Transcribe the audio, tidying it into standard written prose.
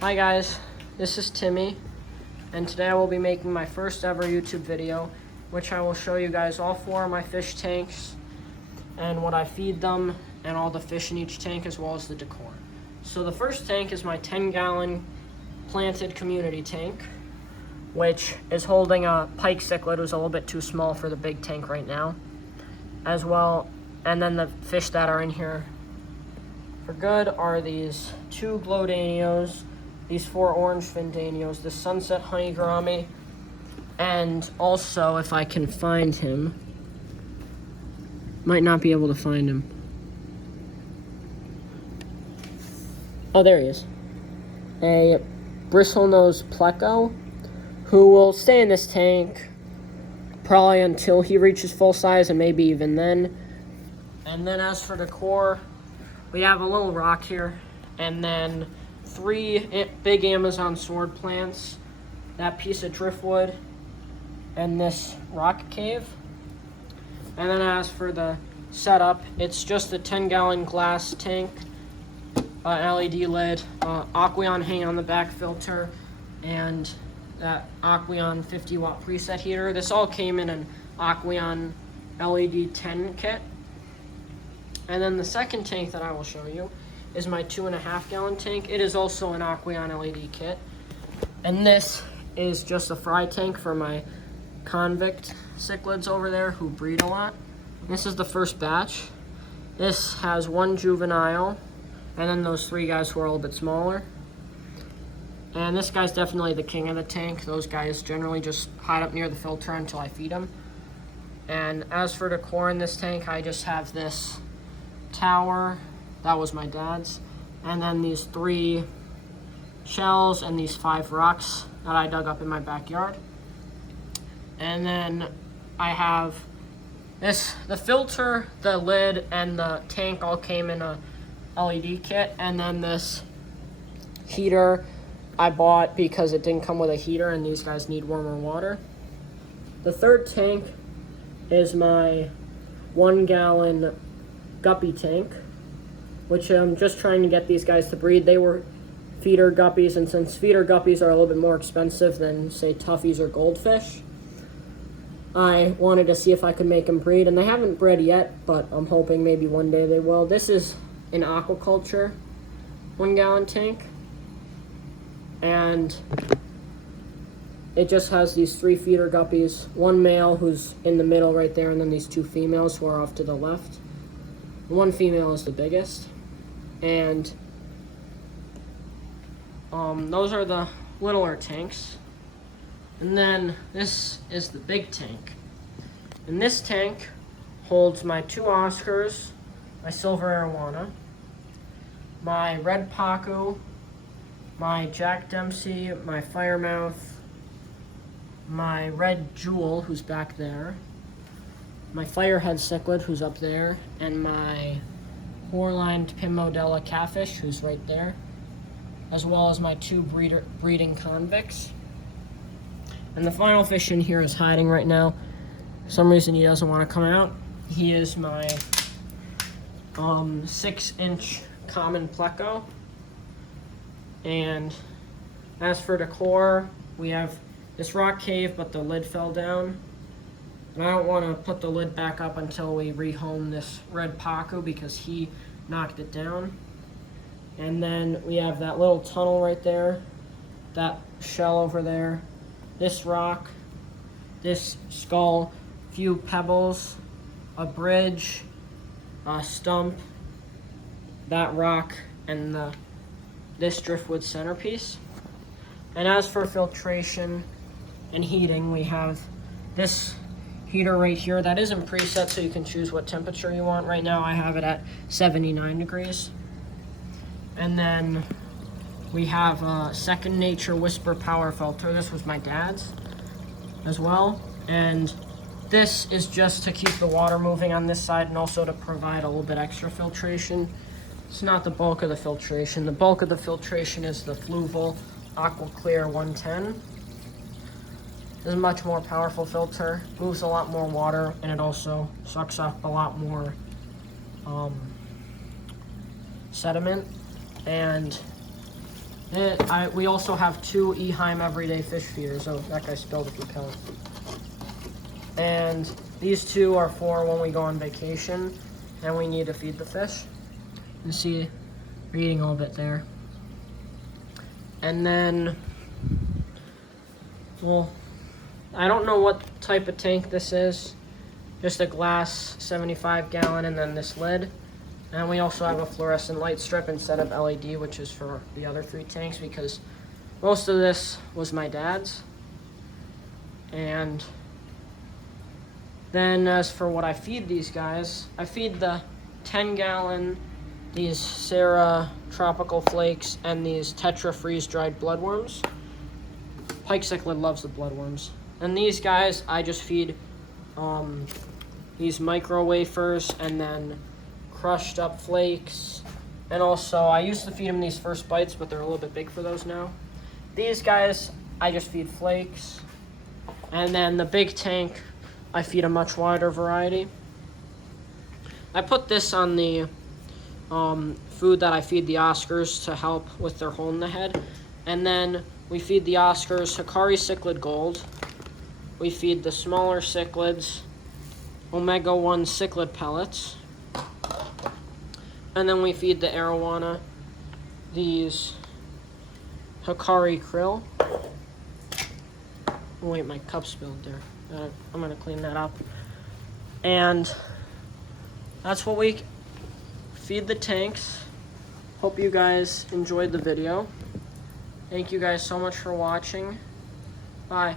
Hi guys, this is Timmy, and today I will be making my first ever YouTube video, which I will show you guys all 4 of my fish tanks and what I feed them and all the fish in each tank as well as the decor. So the first tank is my 10-gallon planted community tank, which is holding a pike cichlid who's a little bit too small for the big tank right now, as well, and then the fish that are in here for good are these 2 glow danios, these 4 orange fin danios, the sunset honey gourami, and also, if I can find him, might not be able to find him. Oh, there he is. A bristlenose pleco, who will stay in this tank probably until he reaches full size and maybe even then. And then as for decor, we have a little rock here, and then 3 big Amazon sword plants, that piece of driftwood, and this rock cave. And then as for the setup, it's just a 10-gallon glass tank, LED lid, Aqueon hang on the back filter, and that Aqueon 50-watt preset heater. This all came in an Aqueon LED 10 kit. And then the second tank that I will show you is my 2.5-gallon tank. It is also an Aqueon LED kit. And this is just a fry tank for my convict cichlids over there who breed a lot. This is the first batch. This has 1 juvenile, and then those 3 guys who are a little bit smaller. And this guy's definitely the king of the tank. Those guys generally just hide up near the filter until I feed them. And as for decor in this tank, I just have this tower, that was my dad's, and then these 3 shells and these 5 rocks that I dug up in my backyard. And then I have this, the filter, the lid, and the tank all came in a LED kit, and then this heater I bought because it didn't come with a heater and these guys need warmer water. The third tank is my 1-gallon guppy tank, which I'm just trying to get these guys to breed. They were feeder guppies, and since feeder guppies are a little bit more expensive than, say, toughies or goldfish, I wanted to see if I could make them breed, and they haven't bred yet, but I'm hoping maybe one day they will. This is an aquaculture 1-gallon tank, and it just has these 3 feeder guppies, 1 male who's in the middle right there, and then these 2 females who are off to the left. 1 female is the biggest, and those are the littler tanks. And then this is the big tank. And this tank holds my 2 Oscars, my silver arowana, my red pacu, my Jack Dempsey, my firemouth, my red jewel, who's back there, my firehead cichlid, who's up there, and my four-lined pimodella catfish, who's right there, as well as my 2 breeding convicts. And the final fish in here is hiding right now. For some reason he doesn't want to come out. He is my 6-inch common pleco. And as for decor, we have this rock cave, but the lid fell down. And I don't want to put the lid back up until we rehome this red pacu because he knocked it down. And then we have that little tunnel right there, that shell over there, this rock, this skull, few pebbles, a bridge, a stump, that rock, and this driftwood centerpiece. And as for filtration and heating, we have this heater right here that isn't preset, so you can choose what temperature you want. Right now I have it at 79 degrees. And then we have a Second Nature Whisper Power Filter. This was my dad's as well. And this is just to keep the water moving on this side and also to provide a little bit extra filtration. It's not the bulk of the filtration. The bulk of the filtration is the Fluval Aqua Clear 110. It's a much more powerful filter, moves a lot more water, and it also sucks up a lot more sediment. And We also have 2 Eheim everyday fish feeders. Oh, that guy spilled a few pellets. And these 2 are for when we go on vacation and we need to feed the fish. You see, we're eating a little bit there. And then, well, I don't know what type of tank this is. Just a glass 75-gallon and then this lid. And we also have a fluorescent light strip instead of LED, which is for the other 3 tanks because most of this was my dad's. And then as for what I feed these guys, I feed the 10-gallon, these Sarah tropical flakes, and these Tetra freeze-dried bloodworms. Pike cichlid loves the bloodworms. And these guys, I just feed these micro wafers and then crushed up flakes. And also, I used to feed them these first bites, but they're a little bit big for those now. These guys, I just feed flakes. And then the big tank, I feed a much wider variety. I put this on the food that I feed the Oscars to help with their hole in the head. And then we feed the Oscars Hikari Cichlid Gold. We feed the smaller cichlids Omega-1 cichlid pellets. And then we feed the arowana these Hikari krill. Oh, wait, my cup spilled there. I'm gonna clean that up. And that's what we feed the tanks. Hope you guys enjoyed the video. Thank you guys so much for watching. Bye.